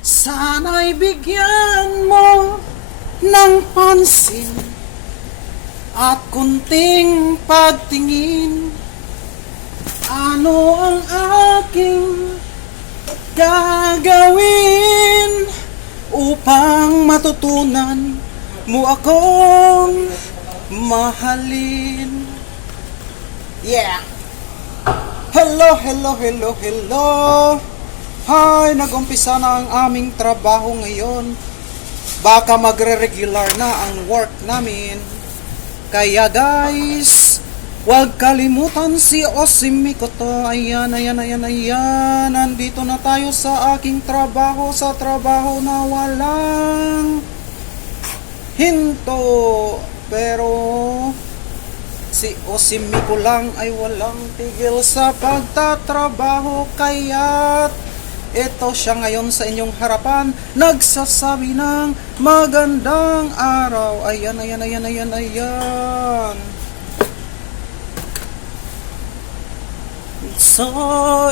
Sana'y bigyan mo ng pansin at kunting pagtingin. Ano ang aking gagawin upang matutunan mo akong mahalin? Yeah! Hello, hello, hello, hello! Hi! Nag-umpisa na ang aming trabaho ngayon. Baka magre-regular na ang work namin. Kaya guys, huwag kalimutan si Osimi ko to. Ayan, ayan, ayan, ayan. Nandito na tayo sa aking trabaho. Sa trabaho na walang hinto. Pero si Osimi ko lang ay walang tigil sa pagtatrabaho. Kaya't ito siya ngayon sa inyong harapan, nagsasabi ng magandang araw. Ayan, ayan, ayan, ayan, ayan. So,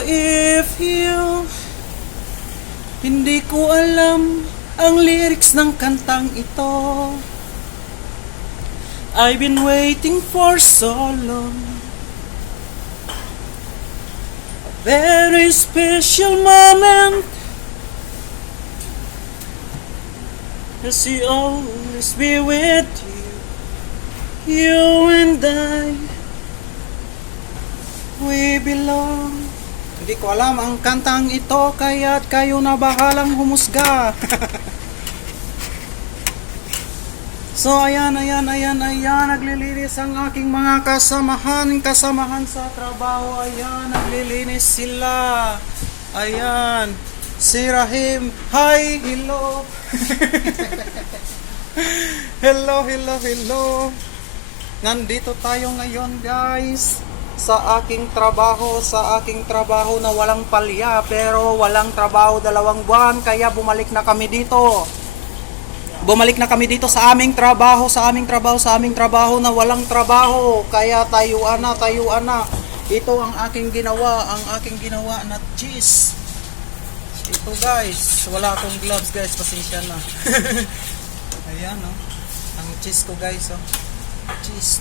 if you hindi ko alam ang lyrics ng kantang ito, I've been waiting for so long. Very special moment, as you always be with you and I, we belong. Hindi ko alam ang kantang ito, kaya't kayo na bahalang humusga. So ayan, ayan, ayan, ayan, naglilinis ang aking mga kasamahan sa trabaho. Ayan, naglilinis sila. Ayan, si Rahim, hi, hello. Hello, hello, hello. Nandito tayo ngayon guys, sa aking trabaho na walang palya, pero walang trabaho 2 buwan, kaya bumalik na kami dito. Bumalik na kami dito sa aming trabaho na walang trabaho. Kaya tayuan na. Ito ang aking ginawa na cheese. Ito guys, wala akong gloves guys, pasensya na. Ayan oh, ang cheese ko guys oh. Cheese.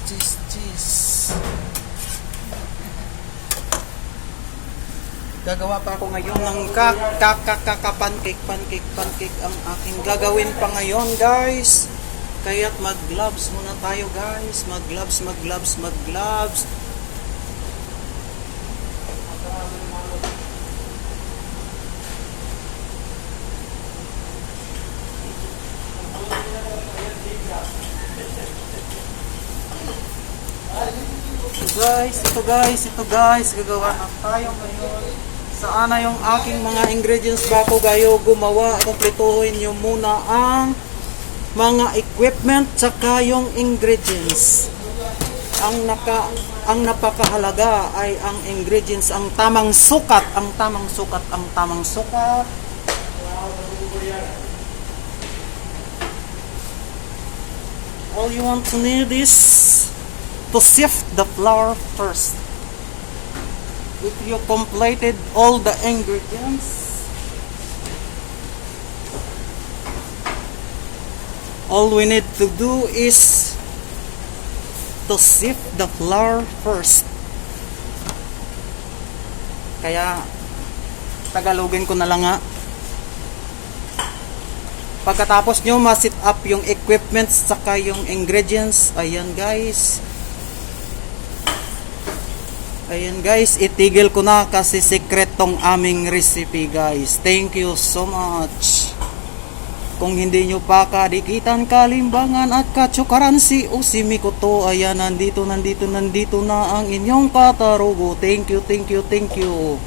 Gagawa pa ako ngayon ng pancake ang aking gagawin pa ngayon guys. Kaya't mag-gloves muna tayo guys. Mag-gloves. Ito guys, gagawa na tayo ngayon. Saan na yung aking mga ingredients bago kayo gumawa? Kumpletuhin nyo muna ang mga equipment tsaka yung ingredients. Ang napakahalaga ay ang ingredients, ang tamang sukat. All you want to need is to sift the flour first. If you completed all the ingredients, all we need to do is to sift the flour first. Kaya Tagalogin ko na lang nga. Pagkatapos nyo ma-set up yung equipments saka yung ingredients, ayan guys, itigil ko na kasi secret tong aming recipe guys. Thank you so much. Kung hindi nyo pa kadikitan, kalimbangan at katsukaran si Osimi ko to, ayan, nandito na ang inyong katarugo. Thank you.